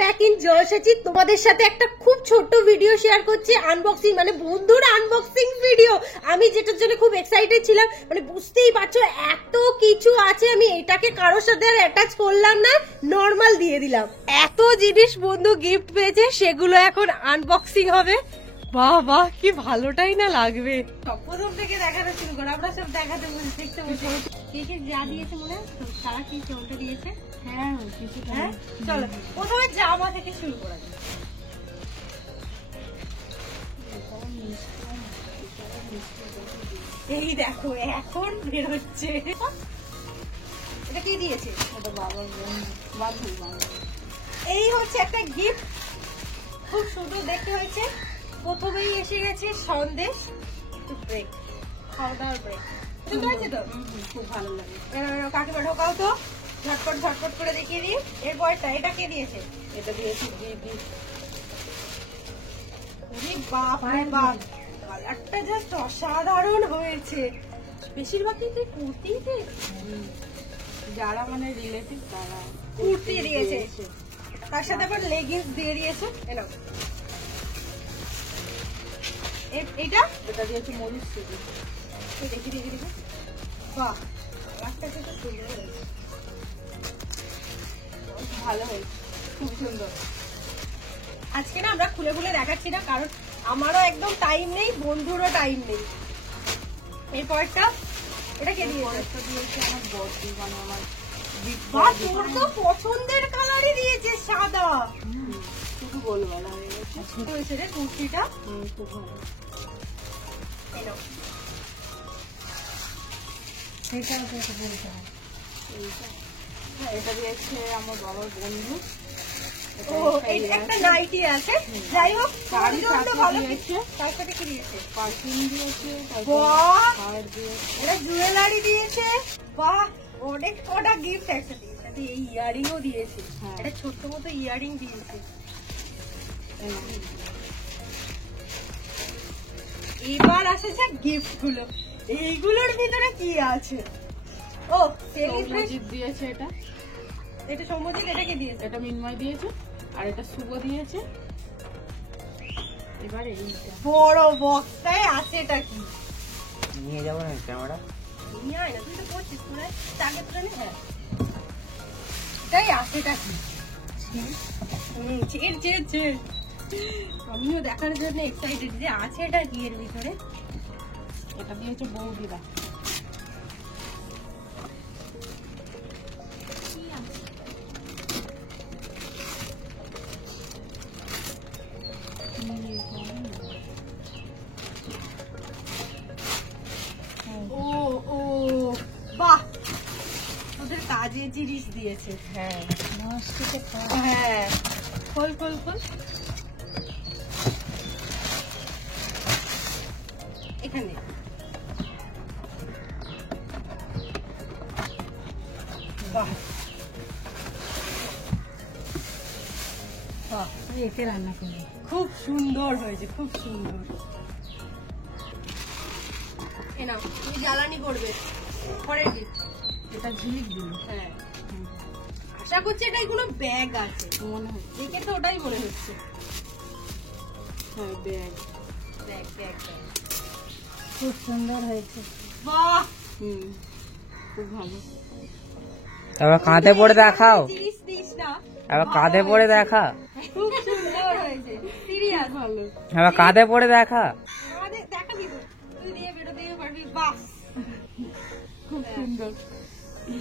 Back in জয়সাচি। তোমাদের সাথে একটা খুব ছোট্ট ভিডিও শেয়ার করছি, আনবক্সিং মানে বন্ধুর আনবক্সিং ভিডিও। আমি যেটার জন্য খুব এক্সাইটেড ছিলাম, মানে বুঝতেই পারছো এত কিছু আছে, আমি এটাকে কারোর সাথে আর অ্যাটাচ করলাম না, নর্মাল দিয়ে দিলাম। এত জিনিস বন্ধু গিফট পেয়েছে, সেগুলো এখন আনবক্সিং হবে। বাহ বাহ, কি ভালোটাই না লাগবে। প্রথম থেকে দেখানো শুরু করো, আমরা সব দেখাতে দেখতে বসে। কে কে যা দিয়েছে মনে হয় সারা কি কেমনটা দিয়েছে? হ্যাঁ চলো প্রথমে জামা থেকে শুরু করা যাক। এই দেখো এখন বের হচ্ছে। এটা কি দিয়েছে? এই হচ্ছে একটা গিফট, খুব সুন্দর দেখতে হয়েছে। প্রথমেই এসে গেছে সন্দেশ, ব্রেক, খাওয়া দাওয়ার ব্রেক। সুন্দর হয়েছে তো, খুব ভালো লাগে। কাকিমা ঢোকাও তো, ঝটপট ঝটপট করে দেখিয়ে দিই। এরপরটা এটা কে দিয়েছে? এটা দিয়েছে দিদি। বাপ রে বাপ, কালারটা জাস্ট অসাধারণ হয়েছে। বেশিরভাগই তুই কুর্তিতে, যারা মানে রিলেটিভ তারা কুর্তি দিয়েছে, তার সাথে আবার লেগিংস দিয়ে দিয়েছে। এটা এটা দিয়েছে মরিচ থেকে। দেখি দেখি দেখি, বাহ কালারটা কিন্তু সুন্দর হয়েছে, ভালো হয়েছে, খুব সুন্দর। আজকে না আমরা খুলে খুলে দেখাচ্ছি না, কারণ আমারও একদম টাইম নেই, বন্ধুরও টাইম নেই। এরপরটা এটা কে দিয়েছে? দিয়েছে আমার বড়দি, মানে আমার তোর তো পছন্দের কালারই দিয়েছে, সাদা। শুধু গোলগলা হয়ে গেছে রে কুর্তিটা, খুব ভালো। এটা দিয়েছে আমার বাবার বন্ধু। একটা নাইটি আছে, যাই হোক ভালো দিয়েছে। তার সাথে কি দিয়েছে? পারফিউম দিয়েছে, এটা জুয়েলারি দিয়েছে। বাহ, অনেক কটা গিফট একসাথে। এই ইয়ারিংও দিয়েছে, এটা ছোট্ট মতো ইয়ারিং দিয়েছে। এবার আসেছে গিফট গুলো, এইগুলোর ভিতরে কি আছে? ও সৌম্যজিৎ দিয়েছে, এটা সৌম্যজিৎ। এটা কি দিয়েছে? এটা মিন্ময় দিয়েছে, আর এটা শুভ দিয়েছে। এবার এইটা বড় বক্সটায় আছে, এটা কি? নিয়ে যাবো না ক্যামেরা, নিয়ে আয় না, তুই তো করছিস পুরো টাকে তুলে নে। হ্যাঁ এটাই আছে, এটা কি? আমিও দেখার জন্য এক্সাইটেড যে আছে এটা কি এর ভিতরে। এটা দিয়েছে বৌদিরা। ও ও বাহ, ওদের কাজের জিনিস দিয়েছে। হ্যাঁ হ্যাঁ, খোল খোল খোল। এখানে বাহ বাহ, একে রান্না করবে, খুব সুন্দর হয়েছে, খুব সুন্দর। এ নাও, তুমি জ্বালানি করবে পরের দিন। এটা ঝিলিক দিন। হ্যাঁ, আশা করছি এটাই কোনো ব্যাগ আছে মনে হচ্ছে, দেখে তো ওটাই মনে হচ্ছে। হ্যাঁ ব্যাগ ব্যাগ ব্যাগ ব্যাগ, খুব সুন্দর হয়েছে। বাহ, খুব ভালো। এবার কাঁধে পড়ে দেখাও, এবার কাঁধে পড়ে দেখা। খুব সুন্দর হয়েছে, সিরিয়াস ভালো। এবার কাঁধে পড়ে দেখা, দেখা দিব, তুই নিয়ে বেরোতেই পারবি। বাহ, খুব সুন্দর।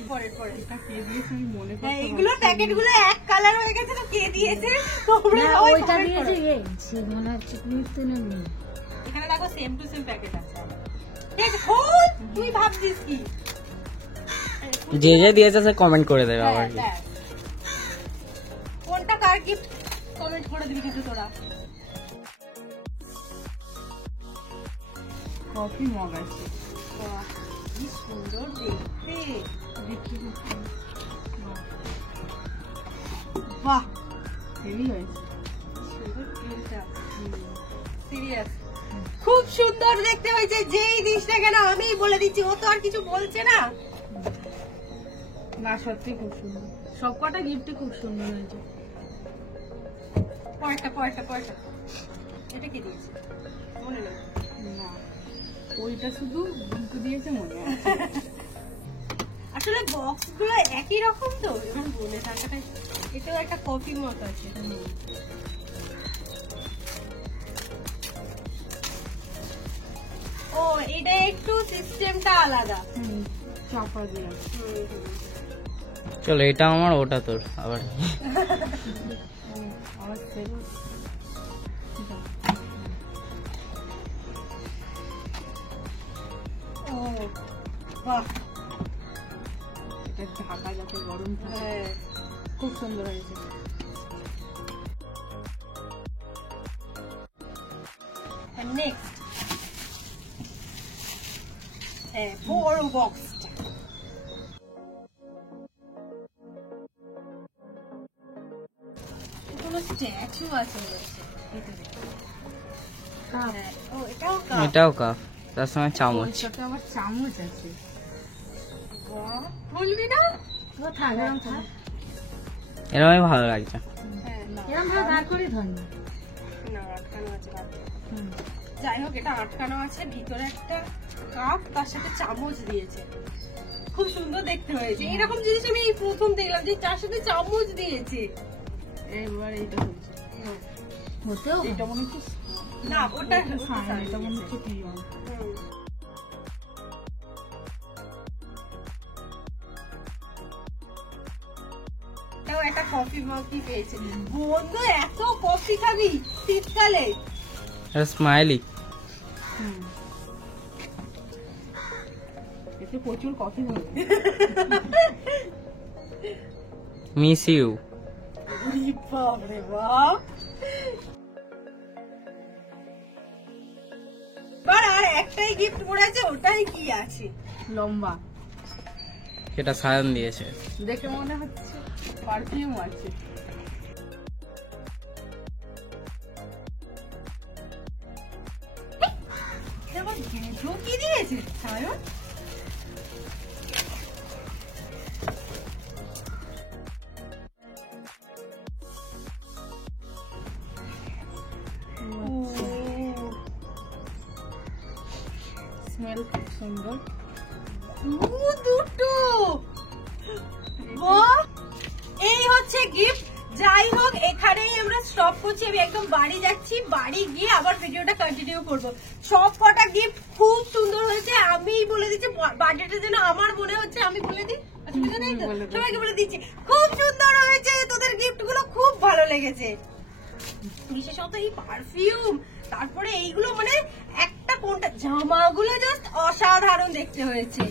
পরে পরে এটা কে দিয়েছে আমি মনে করতে পারছি না। এগুলো প্যাকেটগুলো এক কালার হয়ে গেছে, তো কে দিয়েছে তোমরা সবাই ওইটা দিয়েছে। এই সে মনে হচ্ছে নিতে না, এখানে দেখো সেম টু সেম প্যাকেট আছে। ঠিক আছে, তুই ভাবছিস কি? যে যে দিয়েছে সে কমেন্ট করে দেবে আবার। কোনটা কার গিফট কমেন্ট করে দিবি কিন্তু তোরা। কফি মগ আছে, কি সুন্দর দেখতে। বাহ, হেভি হয়েছে, সিরিয়াস খুব সুন্দর দেখতে হয়েছে। যেই জিনিসটা কেন আমি বলে দিচ্ছি, ও তো আর কিছু বলছে না। না সত্যি খুব সুন্দর, সবকটা গিফটই খুব সুন্দর হয়েছে। পরেরটা এটা কি দিয়েছে মনে নেই না, ওইটা শুধু দুটো দিয়েছে মনে আছে। আসলে বক্স গুলো একই রকম তো, এবার বলে থাকাটা। এটাও একটা কফি মত আছে। ও এটা একটু সিস্টেমটা আলাদা। চাপা দিয়ে চলো এটা আমার ওটা তোর আবার আওয়াজ পেলো। ও বাহ, এটা ঢাকা যাতে গরম থাকে, হ্যাঁ খুব সুন্দর হয়েছে। নেক্সট হ্যাঁ বড় বক্সটা। কোনো স্ট্যাচু আছে ভিতরে। হ্যাঁ, ও এটাও কাপ। এটাও কাপ, তার সঙ্গে চামচ। ওইটাতে আবার চামচ আছে। বাহ, বলবি না? এরকমই ভালো লাগছে। হ্যাঁ, না, এরকম ভাবে দাঁড় করে ধর না। না, আটকানো আছে বাদ দে। যাই হোক, এটা আটকানো আছে, ভিতরে একটা কাপ, তার সাথে চামচ দিয়েছে। খুব সুন্দর দেখতে হয়েছে। এরকম জিনিস আমি এই প্রথম দেখলাম যে তার সাথে চামচ দিয়েছে। এবার এইটা হচ্ছে, হতেও এটা মনে হচ্ছে না, ওটা সাইন, এটা মনে হচ্ছে পিওন। এটাও একটা কফি মফি পেয়েছে। বন্ধু এত কফি খাবি শীতকালে? স্মাইলি। এতে প্রচুর কফি হবে। Miss you. বাপরে বাপ। এবার আর একটাই গিফট পড়েছে, ওটাই কি আছে? লম্বা, সেটা সায়ন দিয়েছে। দেখে মনে হচ্ছে পারফিউম আছে। এবার জুতো কি দিয়েছে সায়ন? স্মেল খুব সুন্দর। দুটো। বাহ, এই হচ্ছে গিফট। যাই হোক, এখানেই আমরা স্টপ করছি। আমি একদম বাড়ি যাচ্ছি, বাড়ি গিয়ে আবার ভিডিওটা কন্টিনিউ করব। সব কটা গিফট খুব সুন্দর হয়েছে। আমি বলে দিচ্ছি, বাজেটের জন্য আমার মনে হচ্ছে, আমি বলে দিই, অসুবিধা নেই তো? সবাইকে বলে দিচ্ছি, খুব সুন্দর হয়েছে। তোদের গিফট গুলো খুব ভালো লেগেছে, বিশেষত এই পারফিউম, তারপরে এইগুলো মানে একটা কোনটা, জামাগুলো জাস্ট অসাধারণ দেখতে হয়েছে।